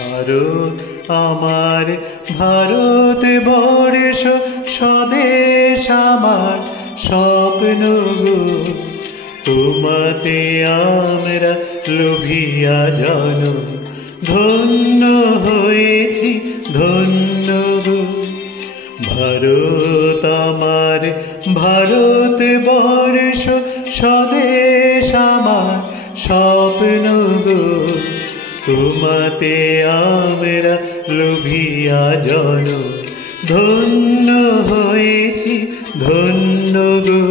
ভারত আমার ভারত বর্ষ স্বদেশ আমার স্বপ্ন গো, তোমাতে আমরা লোভিয়া জন ধন্য হয়েছি ধন্য গো। ভারত আমার ভারত বর্ষ স্বদেশ আমার স্বপ্ন গো, তোমাতে আমরা লোভিয়া জন ধন্য হয়েছি ধন্য গো।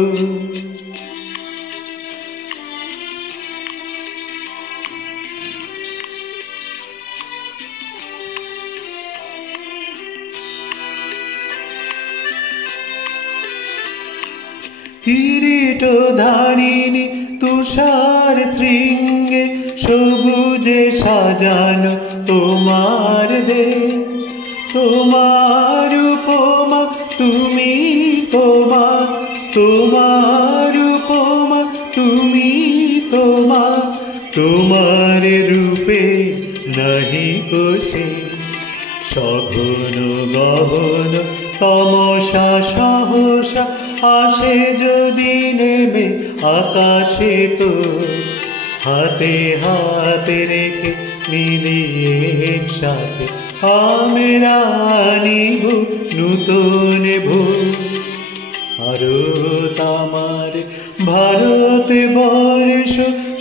কিরীট ধারিণী তুষার শৃঙ্গে সবুজে সাজানো তোমার দেশ, তোমার উপমা তুমি তোমার, তোমার উপমা তুমি তোমার, তোমার রূপে নাহি কোশে সঘন গহন তমসা সহসা আসে যদি নেমে আকাশে তো হাতে হাতে রেখে মিলিয়ে একসাথে আমরা আনিব নূতন ভোর। ভারত আমার ভারত বর্ষ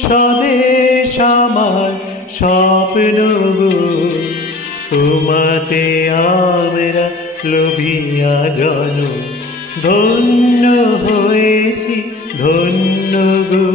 স্বদেশ আমার স্বপ্ন গো, তোমাতে আমরা লোভিয়া জন ধন্য হয়েছি ধন্য গো।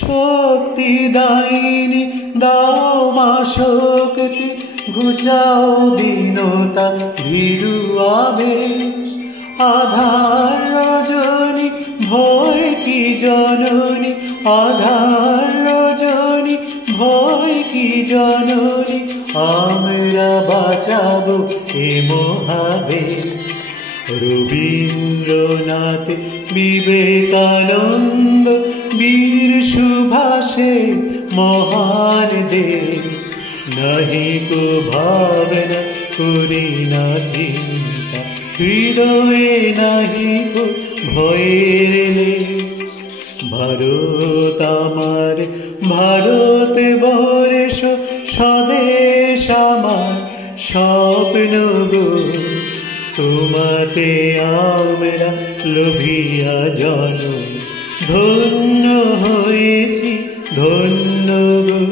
শক্তি দায়িনী দাও মা শক্তি, ঘুচাও দীনতা ভীরু আবেশ, আধার রজনী ভয় কি জননী, আধার রজনী ভয় কি জননী, আমরা বাঁচাবো এ মহাদেশ। রবীন্দ্রনাথ বিবেকানন্দ বীর সুভাষে মহান দেশ, নাহি কো ভাবনা করি না চিন্তা, হৃদয়ে নাহি কো ভয়ের লেশ। ভারত আমার ভারত বর্ষ স্বদেশ আমার স্বপ্ন গো, তোমাতে আমরা লোভিয়া জন ধন্য হয়েছি ধন্য গো।